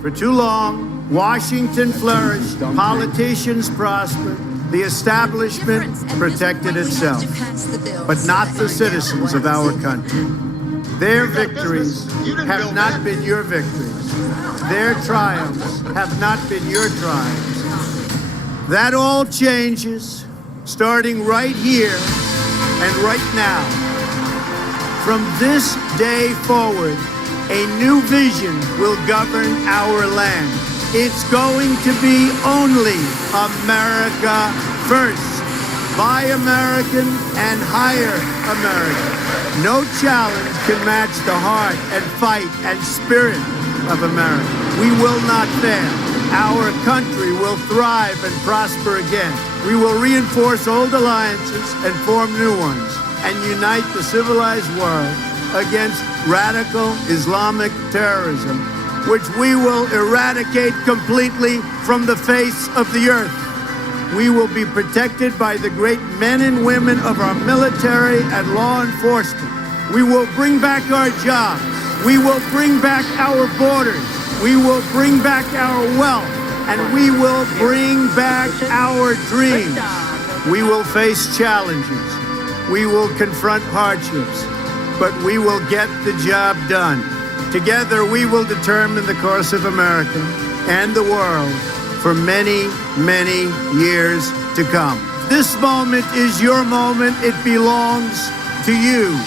For too long, Washington flourished, politicians prospered, the establishment protected itself, but not the citizens of our country. Their victories have not been your victories. Their triumphs have not been your triumphs. That all changes starting right here and right now. From this day forward, a new vision will govern our land. It's going to be only America first. Buy American and hire American. No challenge can match the heart and fight and spirit of America. We will not fail. Our country will thrive and prosper again. We will reinforce old alliances and form new ones and unite the civilized world against radical Islamic terrorism, which we will eradicate completely from the face of the earth. We will be protected by the great men and women of our military and law enforcement. We will bring back our jobs. We will bring back our borders. We will bring back our wealth. And we will bring back our dreams. We will face challenges. We will confront hardships. But we will get the job done. Together, we will determine the course of America and the world for many, many years to come. This moment is your moment. It belongs to you.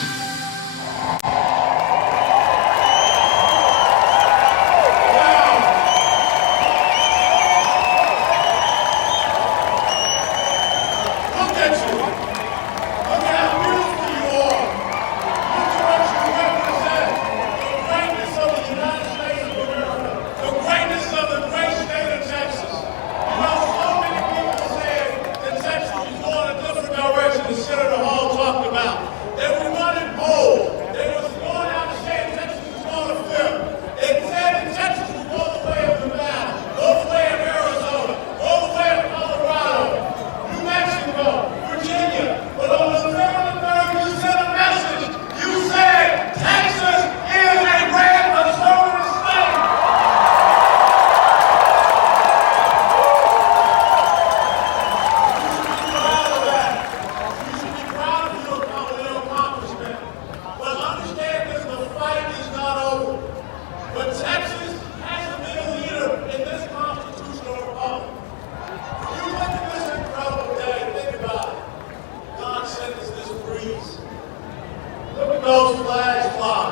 Those flags fly.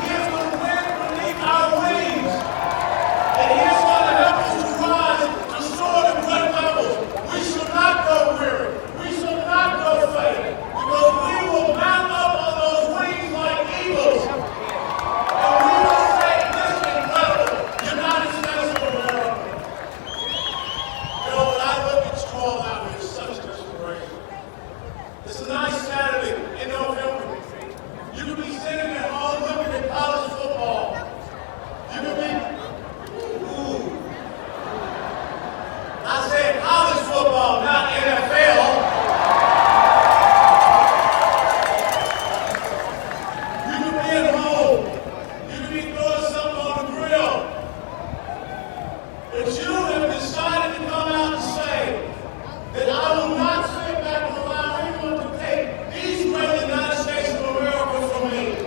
He is the wind beneath our wings, and He is going to help us to rise to soar to great levels. We should not go weary. We should not go faint, because we will mount up on those wings like eagles, and we will say this incredible United States of America. You know, when I look at you all out here, such inspiration. It's a nice Saturday in November. You could be sitting at home looking at college football. You could be, I said college football, not NFL. You could be at home. You could be throwing something on the grill. But you have decided to come out and say that I will not sit back and allow anyone to take these great United States of America from me.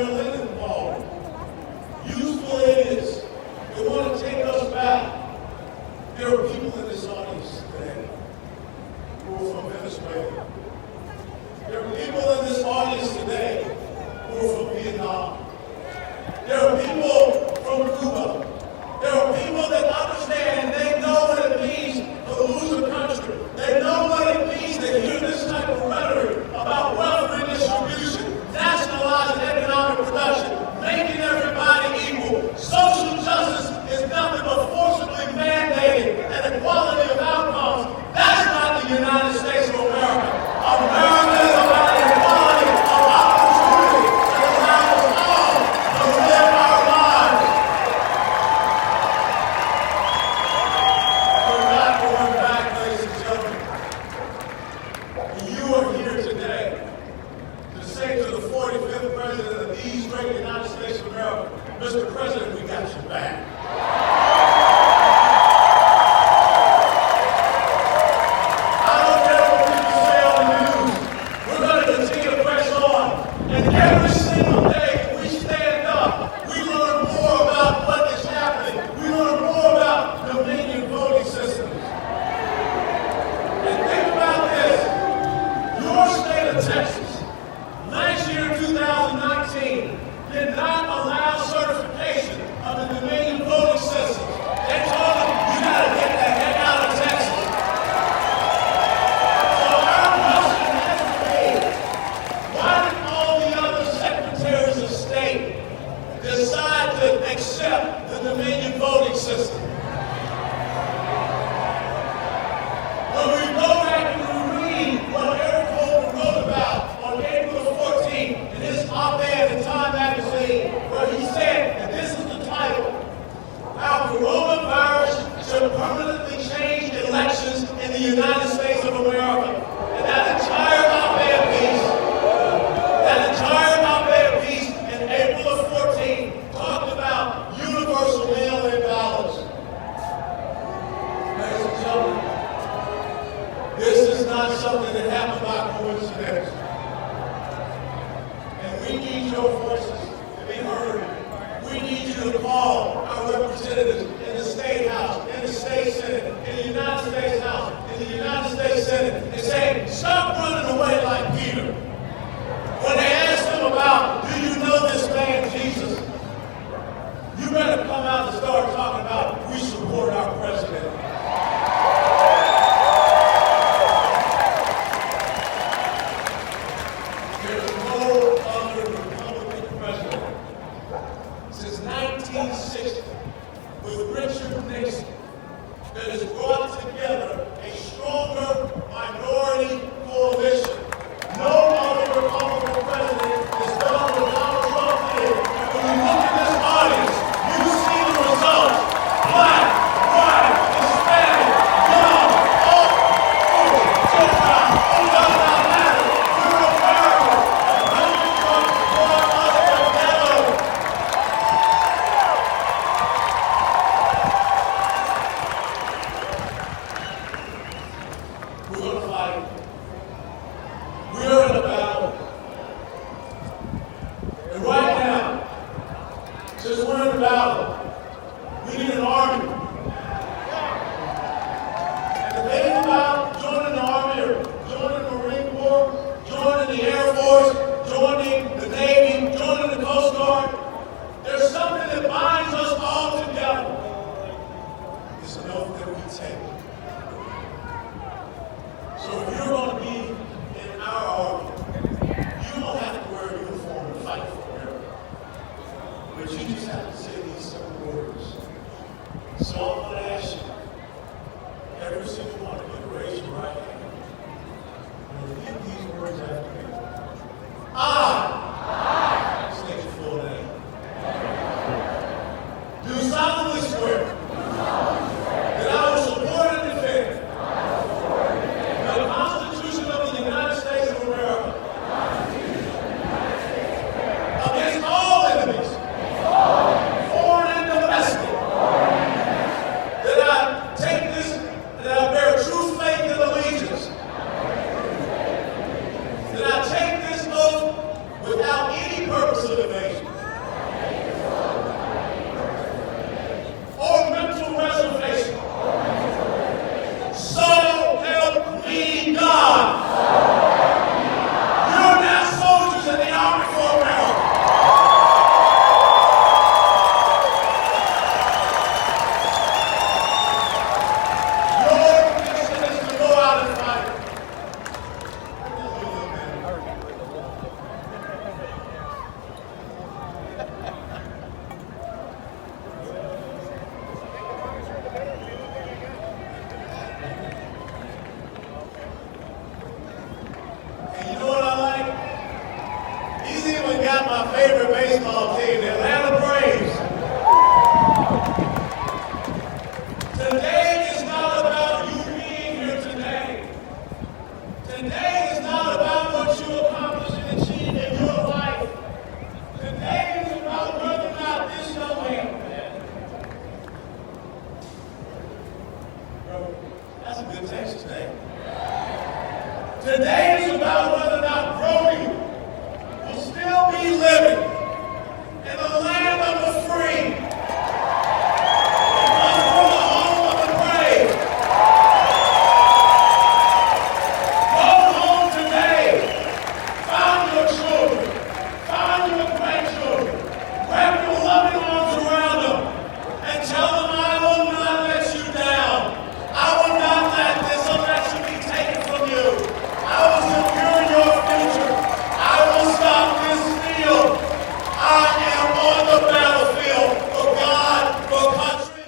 Maryland and Baldwin. Useful idiots. They want to take us back. There are people in this audience today who are from Venezuela. There are people in this audience today who are from Vietnam. There are people from Cuba. There are people that understand and they know what it means to lose a country. They know what it means to hear this type of rhetoric about wealth redistribution, nationalizing economic production, making everybody equal. Social justice is nothing but forcibly mandated and equality of outcomes. That's not the United States of America. America is about equality of opportunity that allows us all to live our lives. We're not going back, ladies and gentlemen. You are here today to say to the 45th president of these great United States of America, Mr. President, we got your back. I don't care what people say on the news. We're going to continue to press on. And every single day we stand up, we learn more about what is happening. We learn more about Dominion voting systems. And think about this. Your state of Texas, last year, 2019, did not allow certification of the Dominion voting system. They told them, you got to get the heck out of Texas. So our question has to be, why did all the other secretaries of state decide to accept the Dominion voting system? When we go back and we read what Eric Holder wrote about on April 14th in his op-ed in Time magazine, where he said, and this is the title, how coronavirus should permanently change elections in the United States of America. And that entire op-ed piece in April of 14 talked about universal mail-in ballots. Ladies and gentlemen, this is not something that happened by coincidence. And we need your voices to be heard. We need you to call our representatives in the State House, in the State Senate, in the United States House, in the United States Senate, and say, stop running away like Peter. When they ask him about, do you know this man Jesus? You better come out and start talking about, we support our president. There's no other Republican president since 1960 with Richard Nixon that has brought together a stronger minority coalition. No other Republican president has done what Donald Trump did. And when you look at this audience, you see the results. Black, white, Hispanic, young, old, Gentile, it does not matter. We're America. And Donald Trump brought us together. We're going to fight. We're in a battle. And right now, since we're in a battle, we need an army. And debating about joining the Army or joining the Marine Corps, joining the Air Force, joining the Navy, joining the Coast Guard, there's something that binds us all together. It's an oath that we take. So if you're going to be in our army, you don't have to wear a uniform and fight for America. But you just have to say